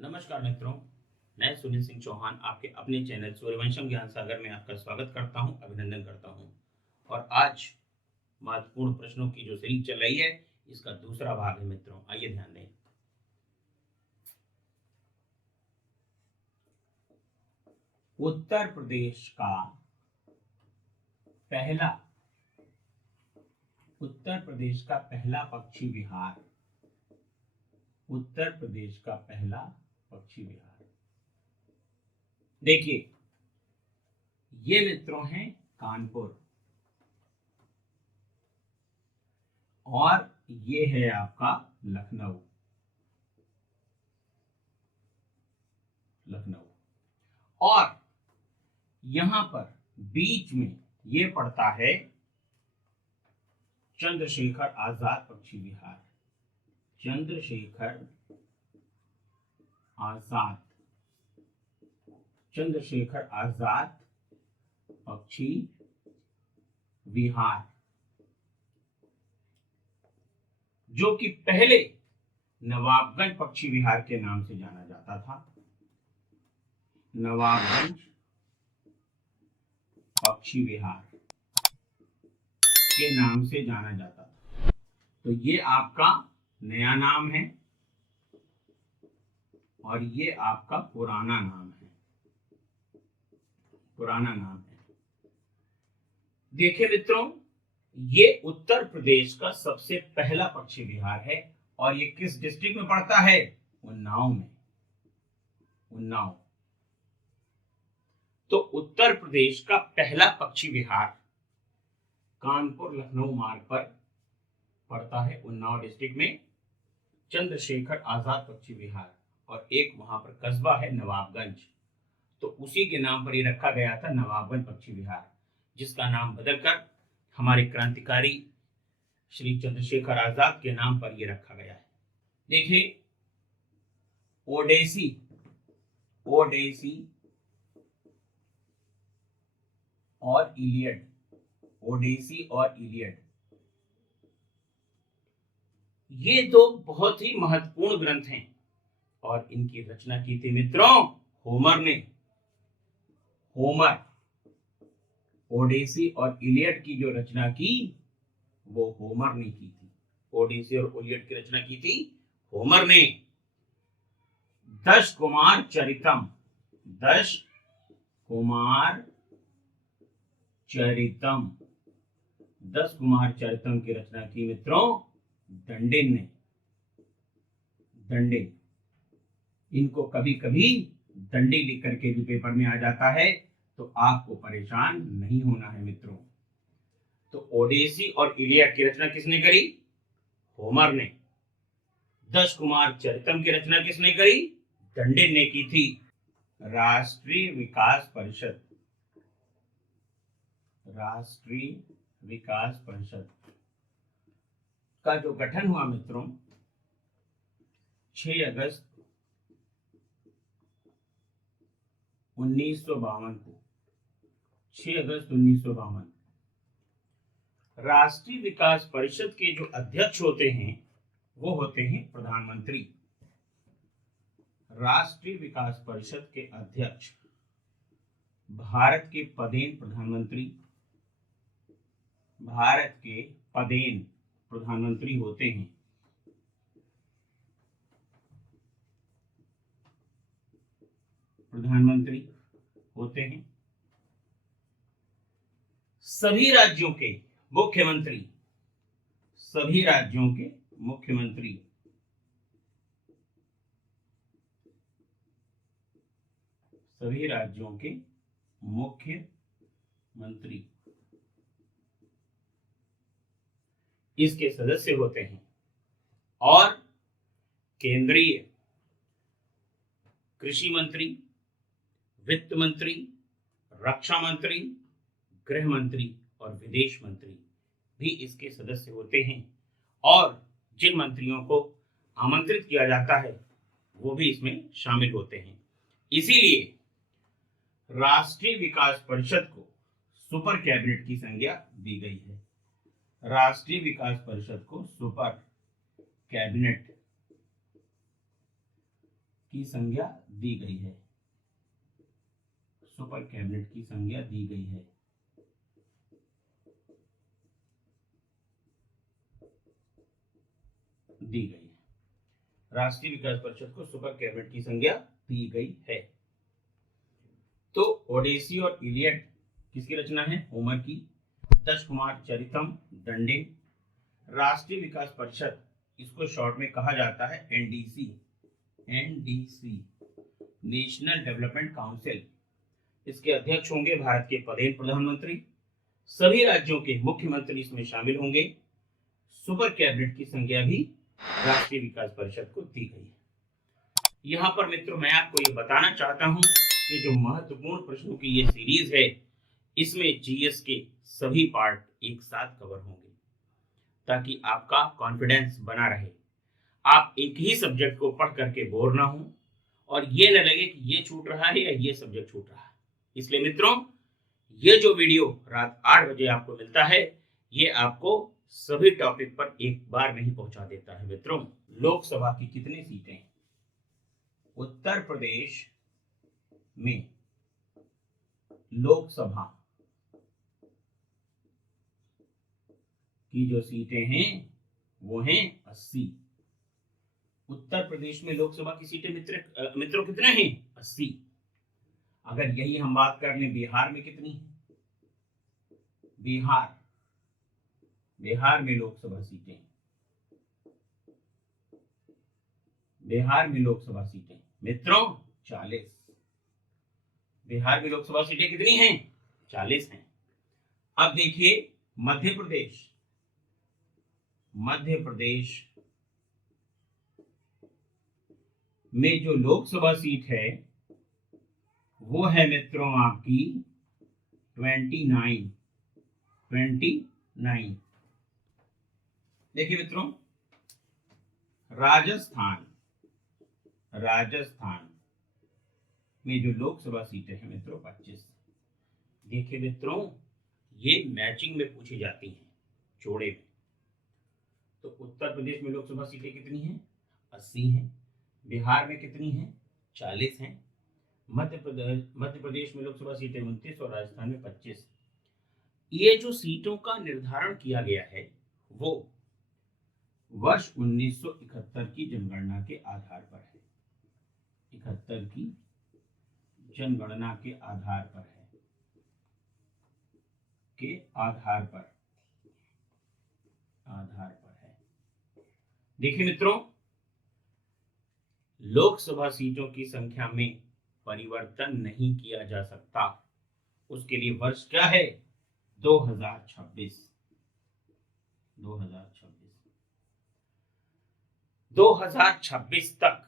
नमस्कार मित्रों, मैं सुनील सिंह चौहान आपके अपने चैनल सूर्यवंशम ज्ञान सागर में आपका स्वागत करता हूं, अभिनंदन करता हूं। और आज महत्वपूर्ण प्रश्नों की जो सीरीज चल रही है, इसका दूसरा भाग है मित्रों। आइए ध्यान दें। उत्तर प्रदेश का पहला उत्तर प्रदेश का पहला पक्षी विहार। उत्तर प्रदेश का पहला पक्षी विहार। देखिए, ये मित्रों हैं कानपुर और ये है आपका लखनऊ। और यहां पर बीच में ये पड़ता है चंद्रशेखर आजाद पक्षी विहार। चंद्रशेखर आजाद पक्षी विहार, जो कि पहले नवाबगंज पक्षी विहार के नाम से जाना जाता था। नवाबगंज पक्षी विहार के नाम से जाना जाता था। तो ये आपका नया नाम है और ये आपका पुराना नाम है। देखिए मित्रों, ये उत्तर प्रदेश का सबसे पहला पक्षी विहार है और ये किस डिस्ट्रिक्ट में पड़ता है? उन्नाव में। तो उत्तर प्रदेश का पहला पक्षी विहार कानपुर लखनऊ मार्ग पर पड़ता है, उन्नाव डिस्ट्रिक्ट में, चंद्रशेखर आजाद पक्षी विहार। और एक वहां पर कस्बा है नवाबगंज, तो उसी के नाम पर ये रखा गया था, नवाबगंज पक्षी विहार, जिसका नाम बदलकर हमारे क्रांतिकारी श्री चंद्रशेखर आजाद के नाम पर यह रखा गया है। देखिए, ओडेसी और इलियड, ये दो बहुत ही महत्वपूर्ण ग्रंथ हैं और इनकी रचना की थी मित्रों होमर ने। ओडेसी और इलियड की जो रचना की वो होमर ने की थी। ओडेसी और इलियड की रचना की थी होमर ने। दश कुमार चरितम की रचना की मित्रों दंडिन ने। इनको कभी कभी दंडी लिख करके भी पेपर में आ जाता है, तो आपको परेशान नहीं होना है मित्रों। तो ओडेसी और इलियड की रचना किसने करी? होमर ने। दश कुमार चरितम की रचना किसने करी? दंडिन ने की थी। राष्ट्रीय विकास परिषद का जो गठन हुआ मित्रों 6 अगस्त 1952 को, 6 अगस्त 1952। राष्ट्रीय विकास परिषद के जो अध्यक्ष होते हैं वो होते हैं प्रधानमंत्री। राष्ट्रीय विकास परिषद के अध्यक्ष भारत के पदेन प्रधानमंत्री होते हैं। सभी राज्यों के मुख्यमंत्री इसके सदस्य होते हैं। और केंद्रीय कृषि मंत्री, वित्त मंत्री, रक्षा मंत्री, गृह मंत्री और विदेश मंत्री भी इसके सदस्य होते हैं। और जिन मंत्रियों को आमंत्रित किया जाता है वो भी इसमें शामिल होते हैं। इसीलिए राष्ट्रीय विकास परिषद को सुपर कैबिनेट की संज्ञा दी गई है। राष्ट्रीय विकास परिषद को सुपर कैबिनेट की संज्ञा दी गई है, सुपर कैबिनेट की संज्ञा दी गई है। दी गई है, राष्ट्रीय विकास परिषद को सुपर कैबिनेट की संज्ञा दी गई है। तो ओडेसी और इलियड किसकी रचना है? होमर की। दशकुमार चरितम दंडे। राष्ट्रीय विकास परिषद, इसको शॉर्ट में कहा जाता है NDC, NDC national development council. इसके अध्यक्ष होंगे भारत के पदेन प्रधानमंत्री। सभी राज्यों के मुख्यमंत्री इसमें शामिल होंगे। सुपर कैबिनेट की संज्ञा भी राष्ट्रीय विकास परिषद को दी गई है। यहाँ पर मित्रों मैं आपको ये बताना चाहता हूँ कि जो महत्वपूर्ण प्रश्नों की ये सीरीज है, इसमें जीएस के सभी पार्ट एक साथ कवर होंगे ताकि आपका कॉन्फिडेंस बना रहे, आप एक ही सब्जेक्ट को पढ़ करके बोर ना हो और ये न लगे कि ये छूट रहा है या ये सब्जेक्ट छूट रहा है। इसलिए मित्रों ये जो वीडियो रात 8 बजे आपको मिलता है, ये आपको सभी टॉपिक पर एक बार नहीं पहुंचा देता है। मित्रों लोकसभा की कितनी सीटें? उत्तर प्रदेश में लोकसभा की जो सीटें हैं वो हैं 80। उत्तर प्रदेश में लोकसभा की सीटें मित्रों कितने हैं? 80। अगर यही हम बात कर लें बिहार में कितनी है? बिहार में लोकसभा सीटें, बिहार में लोकसभा सीटें मित्रों 40। बिहार में लोकसभा सीटें कितनी हैं? 40 हैं। अब देखिए मध्य प्रदेश, मध्य प्रदेश में जो लोकसभा सीट है वो है मित्रों आपकी 29। देखिए मित्रों राजस्थान में जो लोकसभा सीटें हैं मित्रों 25। देखिए मित्रों ये मैचिंग में पूछी जाती हैं, जोड़े में। तो उत्तर प्रदेश में लोकसभा सीटें कितनी हैं? 80 हैं। बिहार में कितनी हैं? 40 हैं। मध्य प्रदेश में लोकसभा सीटें 29 और राजस्थान में 25। ये जो सीटों का निर्धारण किया गया है वो वर्ष 1971 की जनगणना के आधार पर है। 71 की जनगणना के आधार पर है, आधार पर है। देखिए मित्रों लोकसभा सीटों की संख्या में परिवर्तन नहीं किया जा सकता, उसके लिए वर्ष क्या है? 2026। 2026 तक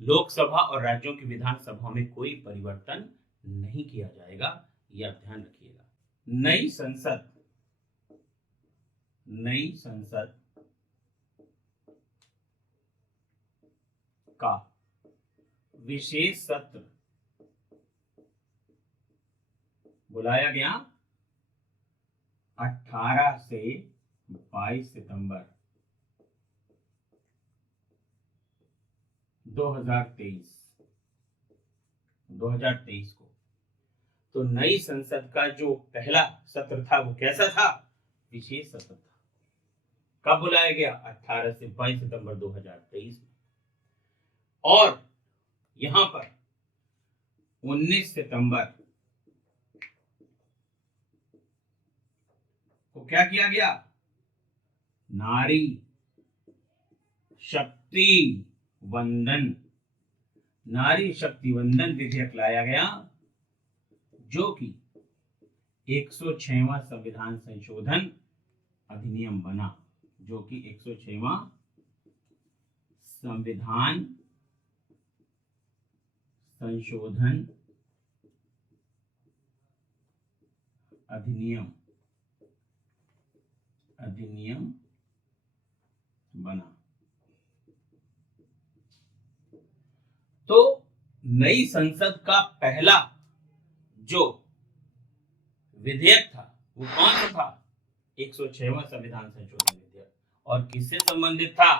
लोकसभा और राज्यों की विधानसभा में कोई परिवर्तन नहीं किया जाएगा, यह ध्यान रखिएगा। नई संसद का विशेष सत्र बुलाया गया 18 से 22 सितंबर 2023 को। तो नई संसद का जो पहला सत्र था वो कैसा था? विशेष सत्र था। कब बुलाया गया? 18 से 22 सितंबर 2023 में। और यहां पर 19 सितंबर को क्या किया गया? नारी शक्ति वंदन विधेयक लाया गया, जो कि 106वां संविधान संशोधन अधिनियम बना, जो कि 106वां संविधान संशोधन अधिनियम बना। तो नई संसद का पहला जो विधेयक था वो कौन सा था? 106वां संविधान संशोधन विधेयक। और किससे संबंधित था?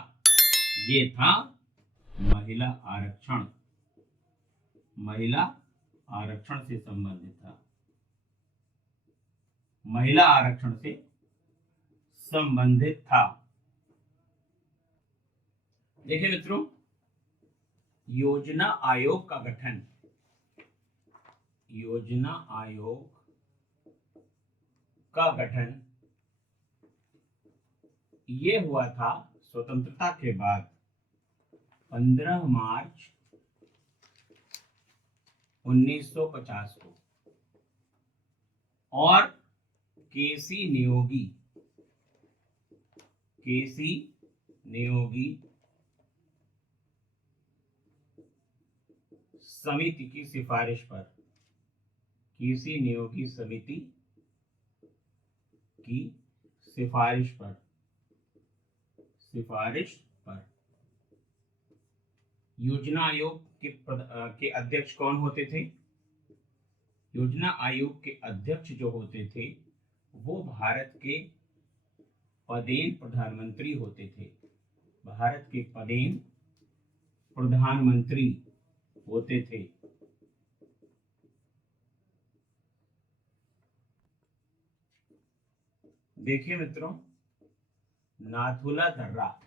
ये था महिला आरक्षण महिला आरक्षण से संबंधित था, महिला आरक्षण से संबंधित था। देखिए मित्रों, योजना आयोग का गठन, योजना आयोग का गठन ये हुआ था स्वतंत्रता के बाद 15 मार्च 1950 को, और केसी नियोगी समिति की सिफारिश पर, केसी नियोगी समिति की सिफारिश पर योजना आयोग के अध्यक्ष कौन होते थे? योजना आयोग के अध्यक्ष जो होते थे वो भारत के पदेन प्रधानमंत्री होते थे, भारत के पदेन प्रधानमंत्री होते थे। देखिए मित्रों, नाथुला दर्रा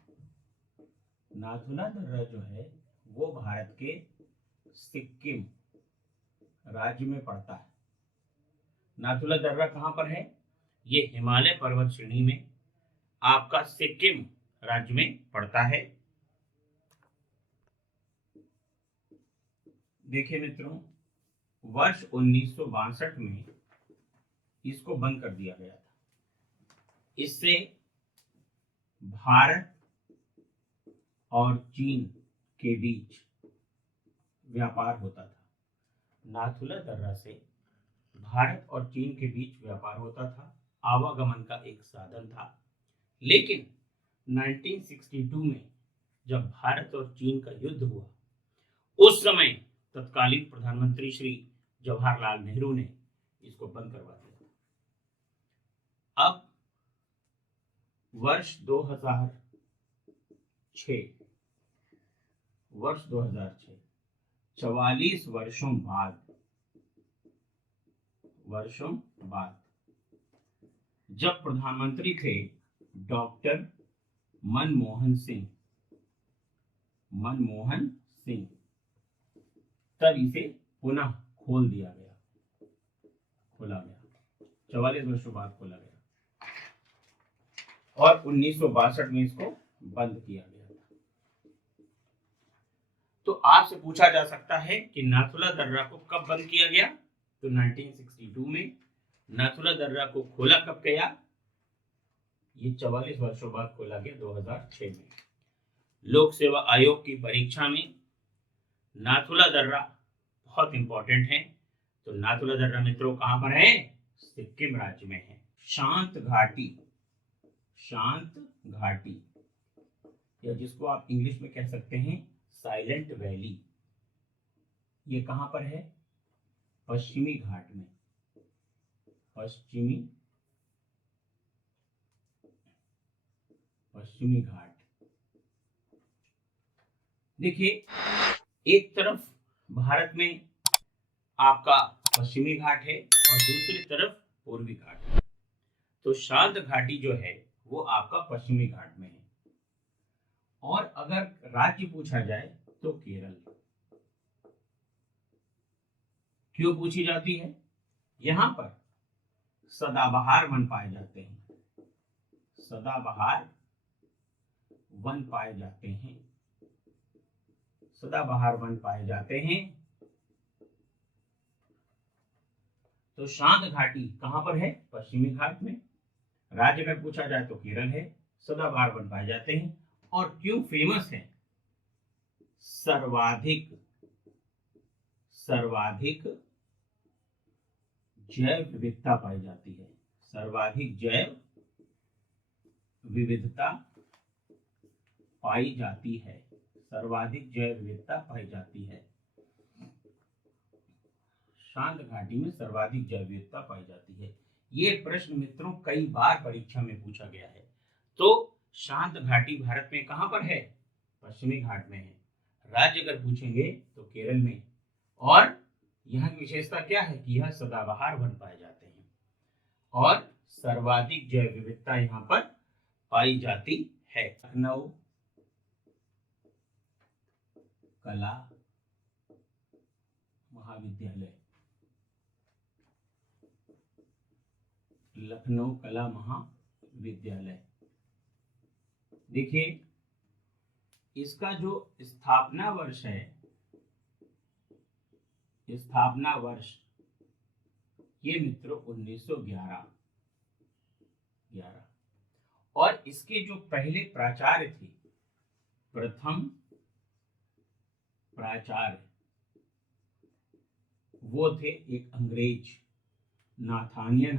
जो है वो भारत के सिक्किम राज्य में पड़ता है। नाथुला दर्रा कहां पर है? ये हिमालय पर्वत श्रेणी में आपका सिक्किम राज्य में पड़ता है। देखिए मित्रों, वर्ष 1962 में इसको बंद कर दिया गया था। इससे भारत और चीन के बीच व्यापार होता था। नाथुला दर्रा से भारत और चीन के बीच व्यापार होता था, आवागमन का एक साधन था। लेकिन 1962 में जब भारत और चीन का युद्ध हुआ, उस समय तत्कालीन प्रधानमंत्री श्री जवाहरलाल नेहरू ने इसको बंद करवा दिया। अब वर्ष 2006 44 वर्षों बाद जब प्रधानमंत्री थे डॉक्टर मनमोहन सिंह, तब इसे पुनः खोला गया। 44 वर्षों बाद खोला गया और 1962 में इसको बंद किया गया। तो आपसे पूछा जा सकता है कि नाथुला दर्रा को कब बंद किया गया? तो 1962 में। नाथुला दर्रा को खोला कब गया? ये 44 वर्षों बाद खोला गया 2006 में। लोक सेवा आयोग की परीक्षा में नाथुला दर्रा बहुत इंपॉर्टेंट है। तो नाथुला दर्रा मित्रों कहां पर है? सिक्किम राज्य में है। शांत घाटी या जिसको आप इंग्लिश में कह सकते हैं साइलेंट वैली, ये कहां पर है? पश्चिमी घाट में। पश्चिमी घाट। देखिए, एक तरफ भारत में आपका पश्चिमी घाट है और दूसरी तरफ पूर्वी घाट है। तो शांत घाटी जो है वो आपका पश्चिमी घाट में है। और अगर राज्य पूछा जाए तो केरल। क्यों पूछी जाती है? यहां पर सदाबहार वन पाए जाते हैं। सदाबहार वन पाए जाते हैं। तो शांत घाटी कहां पर है? पश्चिमी घाट में। राज्य अगर पूछा जाए तो केरल है। सदाबहार वन पाए जाते हैं। और क्यों फेमस है? सर्वाधिक जैव विविधता पाई जाती है। सर्वाधिक जैव विविधता पाई जाती है। शांत घाटी में सर्वाधिक जैव विविधता पाई जाती है। ये प्रश्न मित्रों कई बार परीक्षा में पूछा गया है। तो शांत घाटी भारत में कहां पर है? पश्चिमी घाट में है। राज्य अगर पूछेंगे तो केरल में। और यहाँ की विशेषता क्या है कि यह सदाबहार वन पाए जाते हैं और सर्वाधिक जैव विविधता यहाँ पर पाई जाती है। लखनऊ कला महाविद्यालय, लखनऊ कला महाविद्यालय, देखिए इसका जो स्थापना वर्ष है, स्थापना वर्ष ये मित्रों 1911 और इसके जो पहले प्राचार्य थे, प्रथम प्राचार्य वो थे एक अंग्रेज नाथानियल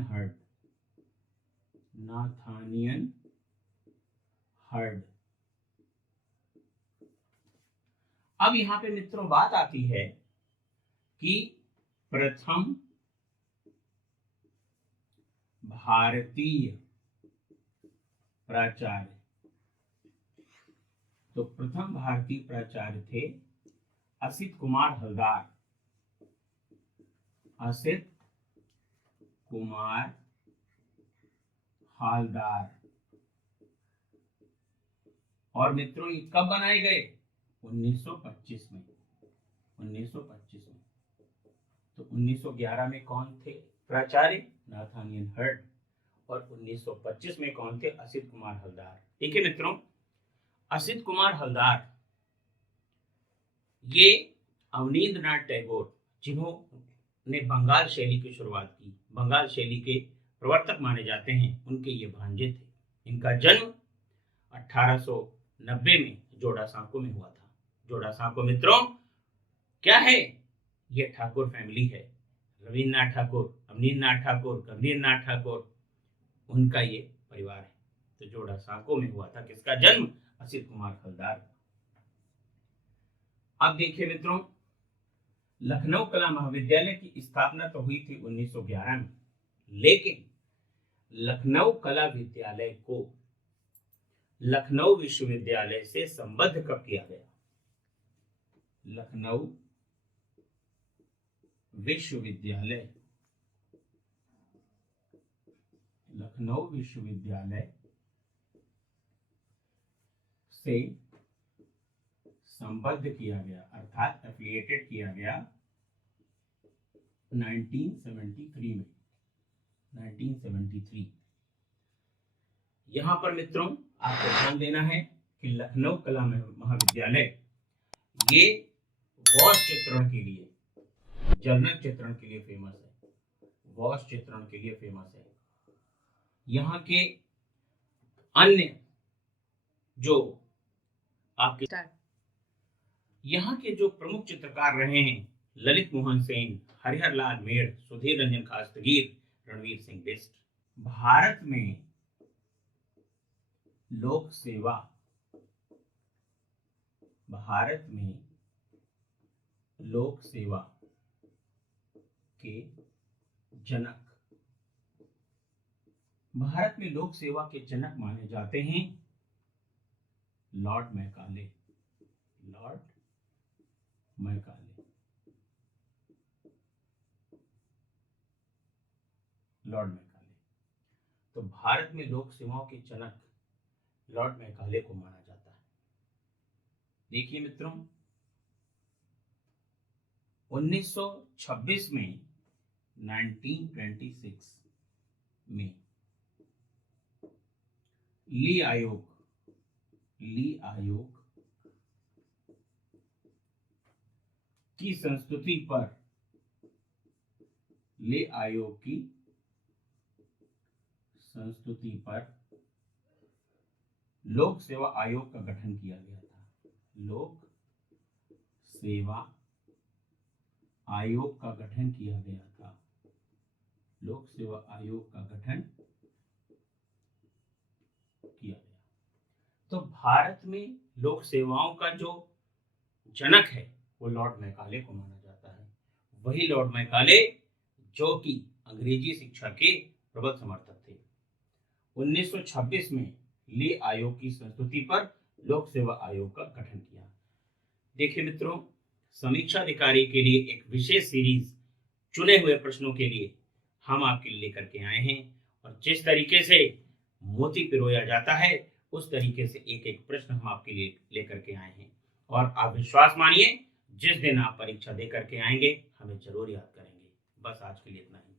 हर्ड। अब यहाँ पे मित्रों बात आती है कि प्रथम भारतीय प्राचार्य, तो प्रथम भारतीय प्राचार्य थे असित कुमार हलदार, असित कुमार हालदार। और मित्रों ये कब बनाए गए? 1925 में। 1925 में। तो 1911 में कौन थे प्राचार्य? नाथानियल हर्ड। और 1925 में कौन थे? असित कुमार हलदार। ठीक है मित्रों, असित कुमार हलदार ये अवनींद्रनाथ टैगोर जिन्होंने बंगाल शैली की शुरुआत की, बंगाल शैली के प्रवर्तक माने जाते हैं, उनके ये भांजे थे। इनका जन्म 1890 में जोड़ासांको में हुआ था। जोड़ासांको मित्रों क्या है? ये ठाकुर फैमिली है। रविन्द्रनाथ ठाकुर, अवनींद्रनाथ ठाकुर, गंभीरनाथ ठाकुर, उनका ये परिवार है। तो जोड़ासांको में हुआ था किसका जन्म? असित कुमार हलदार। अब देखिए मित्रों, लखनऊ कला महाविद्यालय की स्थापना तो हुई थी 1911 में, लेकिन लखनऊ कला विद्यालय को लखनऊ विश्वविद्यालय से संबद्ध कब किया गया? लखनऊ विश्वविद्यालय, लखनऊ विश्वविद्यालय से संबद्ध किया गया, अर्थात एफिलिएटेड किया गया 1973 में। 1973 यहां पर मित्रों आपको ध्यान देना है कि लखनऊ कला महाविद्यालय ये वॉश चित्रण के लिए, जर्नल चित्रण के लिए फेमस है। वॉश चित्रण के लिए फेमस है। यहाँ के अन्य जो आपके यहाँ के जो प्रमुख चित्रकार रहे हैं, ललित मोहन सेन, हरिहर लाल मेड़, सुधीर रंजन खास्तगीर, रणवीर सिंह बिष्ट। भारत में लोक सेवा, भारत में लोक सेवा के जनक, भारत में लोक सेवा के जनक माने जाते हैं Lord Macaulay. Lord Macaulay, Lord Macaulay. तो भारत में लोक सेवाओं के जनक लॉर्ड मैकाले को माना जाता है। देखिए मित्रों, 1926 में 1926 में ली आयोग की संस्तुति पर, ली आयोग की संस्तुति पर लोक सेवा आयोग का गठन किया गया था। लोक सेवा आयोग का गठन किया गया था। लोक सेवा आयोग का गठन किया गया। तो भारत में लोक सेवाओं का जो जनक है वो लॉर्ड मैकाले को माना जाता है। वही लॉर्ड मैकाले जो कि अंग्रेजी शिक्षा के प्रबल समर्थक थे। 1926 में ली आयोग की संस्तुति पर लोक सेवा आयोग का गठन किया। देखिए मित्रों, समीक्षा अधिकारी के लिए एक विशेष सीरीज चुने हुए प्रश्नों के लिए हम आपके लिए लेकर के आए हैं। और जिस तरीके से मोती पिरोया जाता है उस तरीके से एक एक प्रश्न हम आपके लिए लेकर के आए हैं। और आप विश्वास मानिए, जिस दिन आप परीक्षा दे करके आएंगे हमें जरूर याद करेंगे। बस आज के लिए इतना ही।